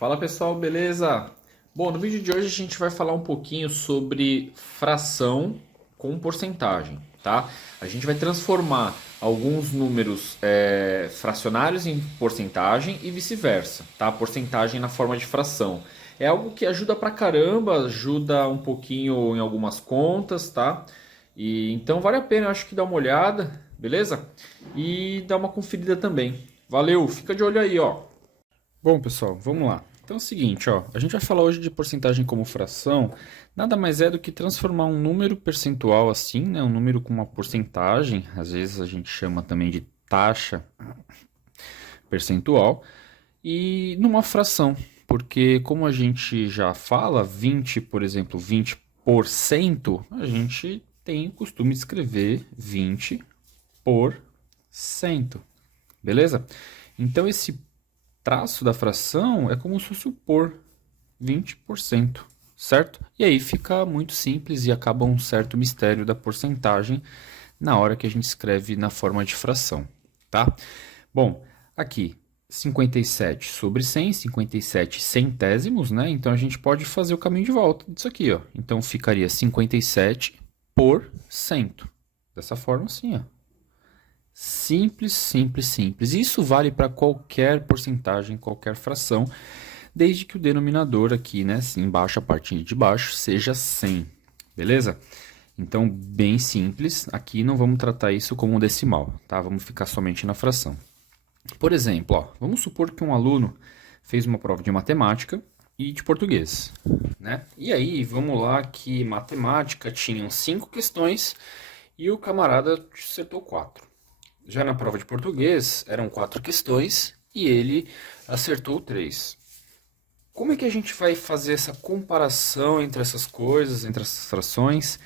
Fala pessoal, beleza? Bom, no vídeo de hoje a gente vai falar um pouquinho sobre fração com porcentagem, tá? A gente vai transformar alguns números fracionários em porcentagem e vice-versa, tá? Porcentagem na forma de fração. É algo que ajuda pra caramba, ajuda um pouquinho em algumas contas, tá? E então vale a pena, eu acho que dar uma olhada, beleza? E dar uma conferida também. Valeu, fica de olho aí, ó. Bom, pessoal, vamos lá. Então é o seguinte, ó, a gente vai falar hoje de porcentagem como fração, nada mais é do que transformar um número percentual assim, né, um número com uma porcentagem, às vezes a gente chama também de taxa percentual, e numa fração, porque como a gente já fala, 20, por exemplo, 20%, a gente tem o costume de escrever 20%, beleza? Então esse traço da fração é como se fosse o por 20%, certo? E aí fica muito simples e acaba um certo mistério da porcentagem na hora que a gente escreve na forma de fração, tá? Bom, aqui 57 sobre 100, 57 centésimos, né? Então a gente pode fazer o caminho de volta disso aqui, ó. Então ficaria 57 por cento. Dessa forma assim, ó. Simples, simples, simples. Isso vale para qualquer porcentagem, qualquer fração, desde que o denominador aqui, né, embaixo, a parte de baixo, seja 100, beleza? Então, bem simples. Aqui não vamos tratar isso como um decimal, tá? Vamos ficar somente na fração. Por exemplo, ó, vamos supor que um aluno fez uma prova de matemática e de português, né? E aí, vamos lá que matemática tinham 5 questões e o camarada acertou 4. Já na prova de português, eram 4 questões e ele acertou 3. Como é que a gente vai fazer essa comparação entre essas coisas, entre essas frações?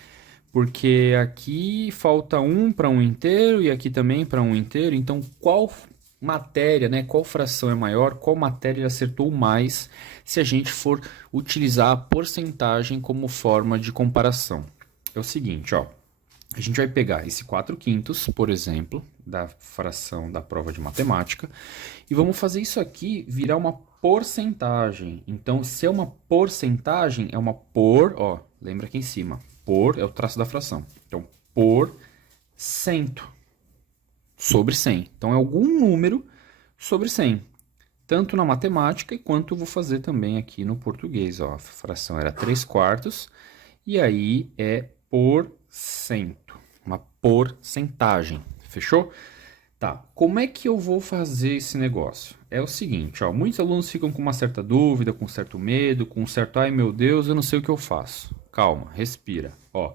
Porque aqui falta um para um inteiro e aqui também para um inteiro. Então, qual matéria, né? Qual fração é maior? Qual matéria ele acertou mais se a gente for utilizar a porcentagem como forma de comparação? É o seguinte, ó. A gente vai pegar esse 4 quintos, por exemplo, da fração da prova de matemática, e vamos fazer isso aqui virar uma porcentagem. Então, se é uma porcentagem, é uma por, ó, lembra aqui em cima, por é o traço da fração. Então, por cento sobre 100. Então, é algum número sobre 100. Tanto na matemática quanto eu vou fazer também aqui no português. Ó, a fração era 3 quartos, e aí é por cento, uma porcentagem, fechou? Tá, como é que eu vou fazer esse negócio? É o seguinte, ó, muitos alunos ficam com uma certa dúvida, com um certo medo, com um certo, ai meu Deus, eu não sei o que eu faço. Calma, respira, ó.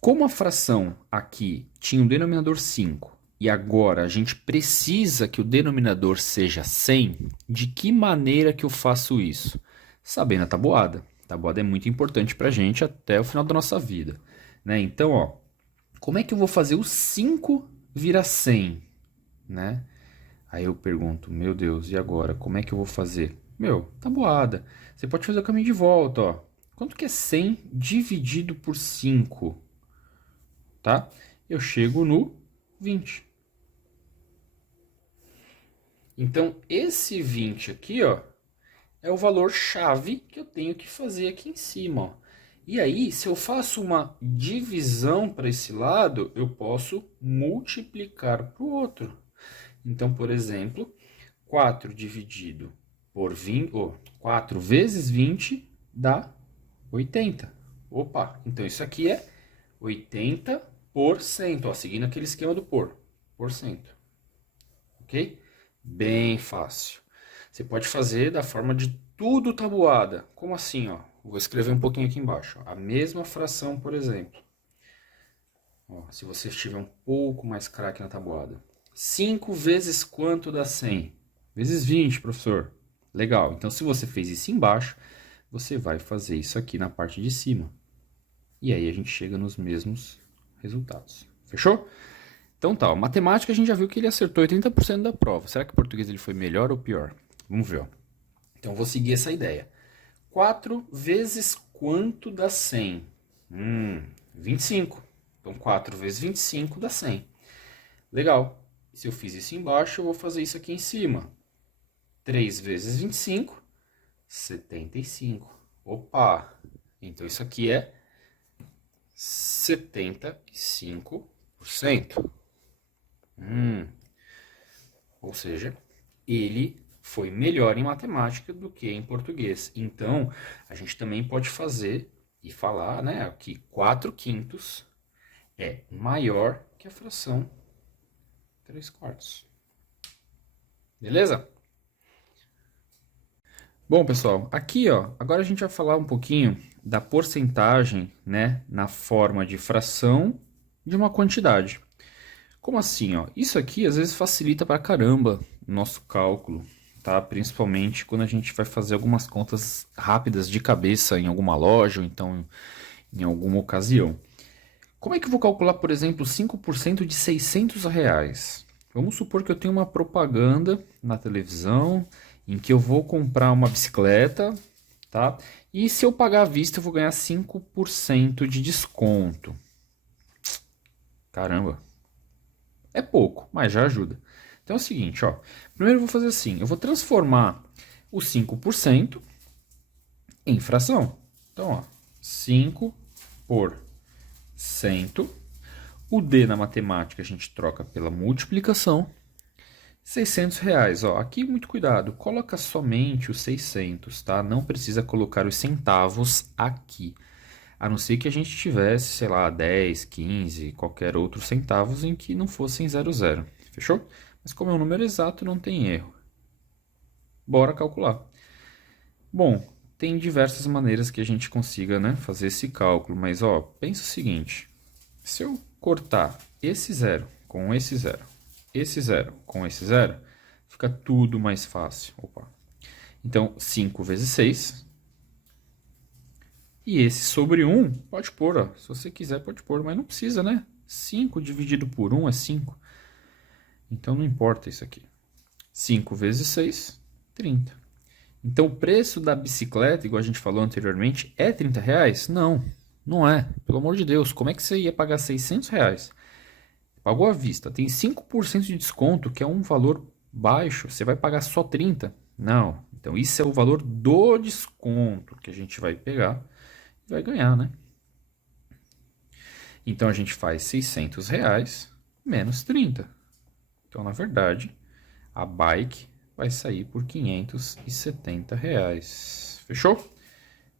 Como a fração aqui tinha um denominador 5 e agora a gente precisa que o denominador seja 100, de que maneira que eu faço isso? Sabendo a tabuada. A tabuada é muito importante para a gente até o final da nossa vida, né? Então, ó, como é que eu vou fazer o 5 virar 100, né? Aí eu pergunto, meu Deus, e agora? Como é que eu vou fazer? Meu, tabuada. Você pode fazer o caminho de volta, ó. Quanto que é 100 dividido por 5? Tá? Eu chego no 20. Então, esse 20 aqui, ó, é o valor chave que eu tenho que fazer aqui em cima, ó. E aí, se eu faço uma divisão para esse lado, eu posso multiplicar para o outro. Então, por exemplo, 4 dividido por 20, ou 4 vezes 20 dá 80. Opa, então isso aqui é 80%, ó, seguindo aquele esquema do por cento. Ok? Bem fácil. Você pode fazer da forma de tudo tabuada. Como assim, ó? Vou escrever um pouquinho aqui embaixo. Ó. A mesma fração, por exemplo. Ó, se você estiver um pouco mais craque na tabuada. 5 vezes quanto dá 100? Vezes 20, professor. Legal. Então, se você fez isso embaixo, você vai fazer isso aqui na parte de cima. E aí a gente chega nos mesmos resultados. Fechou? Então tá, ó, matemática a gente já viu que ele acertou 80% da prova. Será que o português ele foi melhor ou pior? Vamos ver, ó. Então eu vou seguir essa ideia. 4 vezes quanto dá 100? 25. Então 4 vezes 25 dá 100. Legal. Se eu fiz isso embaixo, eu vou fazer isso aqui em cima. 3 vezes 25 75. Opa! Então isso aqui é 75%. Ou seja, ele foi melhor em matemática do que em português. Então, a gente também pode fazer e falar, né, que 4/5 é maior que a fração 3/4. Beleza? Bom, pessoal, aqui, ó, agora a gente vai falar um pouquinho da porcentagem, né, na forma de fração de uma quantidade. Como assim, ó? Isso aqui às vezes facilita pra caramba o nosso cálculo, tá? Principalmente quando a gente vai fazer algumas contas rápidas de cabeça em alguma loja ou então em alguma ocasião. Como é que eu vou calcular, por exemplo, 5% de R$ 600? Vamos supor que eu tenho uma propaganda na televisão em que eu vou comprar uma bicicleta, tá? E se eu pagar à vista eu vou ganhar 5% de desconto. Caramba! É pouco, mas já ajuda. Então é o seguinte, ó. Primeiro eu vou fazer assim, eu vou transformar o 5% em fração. Então, ó, 5 por 100. O D na matemática a gente troca pela multiplicação. R$ 600, ó. Aqui muito cuidado, coloca somente os 600, tá? Não precisa colocar os centavos aqui. A não ser que a gente tivesse, sei lá, 10, 15, qualquer outro centavos em que não fossem 00. Fechou? Mas como é um número exato, não tem erro. Bora calcular. Bom, tem diversas maneiras que a gente consiga, né, fazer esse cálculo. Mas, ó, pensa o seguinte. Se eu cortar esse zero com esse zero, esse zero com esse zero, fica tudo mais fácil. Opa. Então, 5 vezes 6... E esse sobre 1, pode pôr, ó. Se você quiser, pode pôr, mas não precisa, né? 5 dividido por 1 é 5. Então não importa isso aqui. 5 vezes 6, 30. Então o preço da bicicleta, igual a gente falou anteriormente, é R$ 30? Não, não é. Pelo amor de Deus, como é que você ia pagar R$ 600? Pagou à vista, tem 5% de desconto, que é um valor baixo. Você vai pagar só 30? Não. Então isso é o valor do desconto que a gente vai pegar. Vai ganhar, né? Então a gente faz R$ 600 menos 30. Então, na verdade, a bike vai sair por R$ 570. Fechou?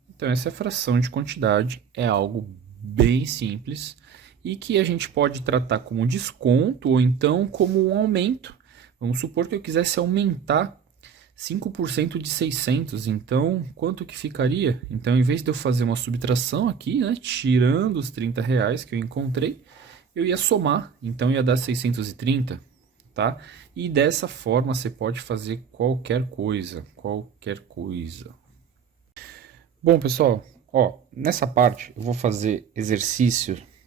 Então essa fração de quantidade é algo bem simples e que a gente pode tratar como desconto ou então como um aumento. Vamos supor que eu quisesse aumentar 5% de 600, então quanto que ficaria? Então, em vez de eu fazer uma subtração aqui, né, tirando os R$ 30 que eu encontrei, eu ia somar, então ia dar 630, tá? E dessa forma você pode fazer qualquer coisa, qualquer coisa. Bom, pessoal, ó, nessa parte eu vou fazer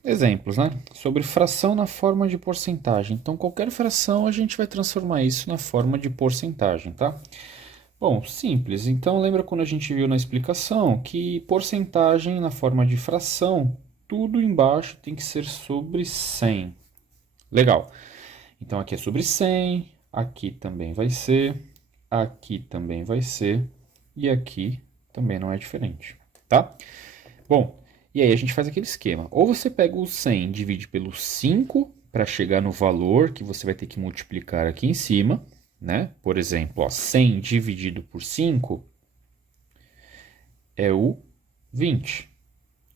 exemplos, né, sobre fração na forma de porcentagem. Então, qualquer fração a gente vai transformar isso na forma de porcentagem, tá? Bom, simples. Então, lembra quando a gente viu na explicação que porcentagem na forma de fração, tudo embaixo tem que ser sobre 100. Legal. Então, aqui é sobre 100, aqui também vai ser, aqui também vai ser, e aqui também não é diferente, tá? Bom, e aí a gente faz aquele esquema. Ou você pega o 100 e divide pelo 5 para chegar no valor que você vai ter que multiplicar aqui em cima, né? Por exemplo, ó, 100 dividido por 5 é o 20.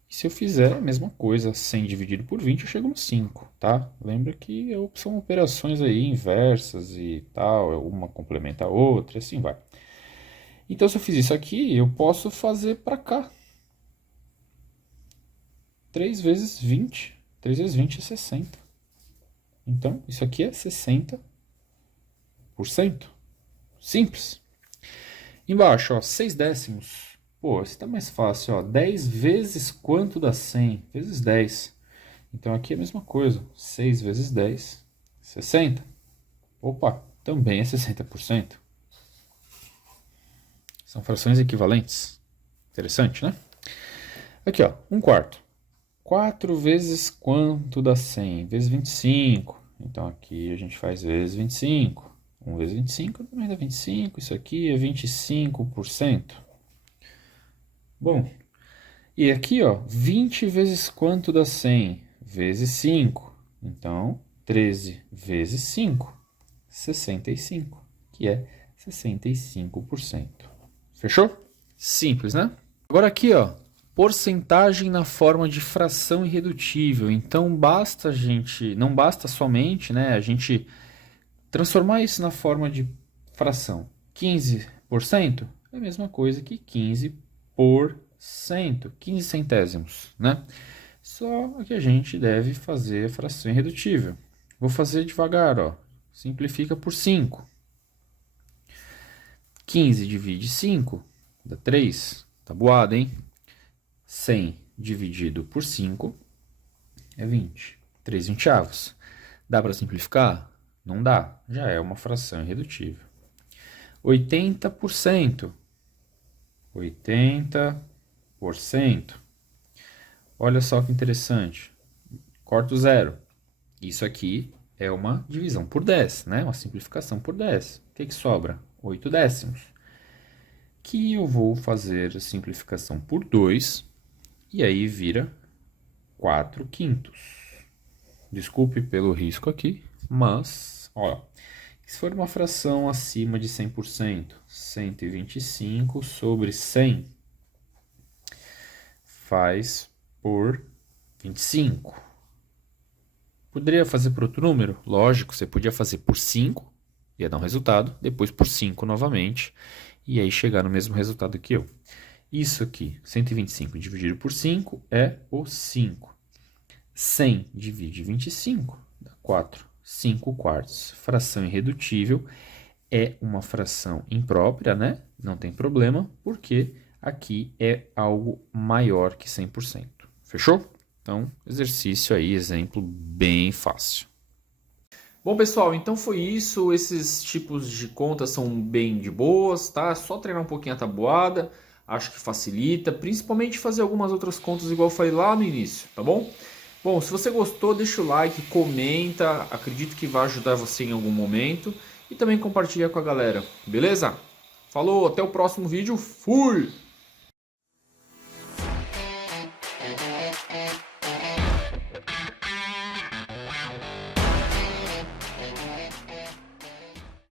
E se eu fizer a mesma coisa, 100 dividido por 20, eu chego no 5, tá? Lembra que são operações aí inversas e tal, uma complementa a outra, e assim vai. Então, se eu fiz isso aqui, eu posso fazer para cá. 3 vezes 20. 3 vezes 20 é 60. Então, isso aqui é 60%. Simples. Embaixo, ó, 6 décimos. Pô, esse tá mais fácil, ó. 10 vezes quanto dá 100? Vezes 10. Então, aqui é a mesma coisa. 6 vezes 10, 60. Opa, também é 60%. São frações equivalentes. Interessante, né? Aqui, ó, 1/4. 4 vezes quanto dá 100? Vezes 25. Então, aqui a gente faz vezes 25. 1 vezes 25 também dá 25. Isso aqui é 25%. Bom, e aqui, ó, 20 vezes quanto dá 100? Vezes 5. Então, 13 vezes 5, 65, que é 65%. Fechou? Simples, né? Agora aqui, ó, porcentagem na forma de fração irredutível. Então, não basta somente, né, a gente transformar isso na forma de fração. 15% é a mesma coisa que 15%, 15 centésimos, né? Só que a gente deve fazer a fração irredutível. Vou fazer devagar, ó. Simplifica por 5. 15 divide 5, dá 3. Tabuada, hein? 100 dividido por 5 é 20. 3 vinte-avos. Dá para simplificar? Não dá. Já é uma fração irredutível. 80%. 80%. Olha só que interessante. Corta o zero. Isso aqui é uma divisão por 10, né? Uma simplificação por 10. O que sobra? 8 décimos. Que eu vou fazer a simplificação por 2 e aí vira 4 quintos. Desculpe pelo risco aqui, mas, ó, se for uma fração acima de 100%, 125 sobre 100 faz por 25. Poderia fazer por outro número? Lógico, você podia fazer por 5, ia dar um resultado, depois por 5 novamente, e aí chegar no mesmo resultado que eu. Isso aqui, 125 dividido por 5 é o 5. 100 divide 25, dá 4. 5 quartos. Fração irredutível é uma fração imprópria, né? Não tem problema, porque aqui é algo maior que 100%. Fechou? Então, exercício aí, exemplo bem fácil. Bom, pessoal, então foi isso. Esses tipos de contas são bem de boas, tá? É só treinar um pouquinho a tabuada, acho que facilita, principalmente fazer algumas outras contas igual eu falei lá no início, tá bom? Bom, se você gostou, deixa o like, comenta, acredito que vai ajudar você em algum momento e também compartilha com a galera, beleza? Falou, até o próximo vídeo, fui!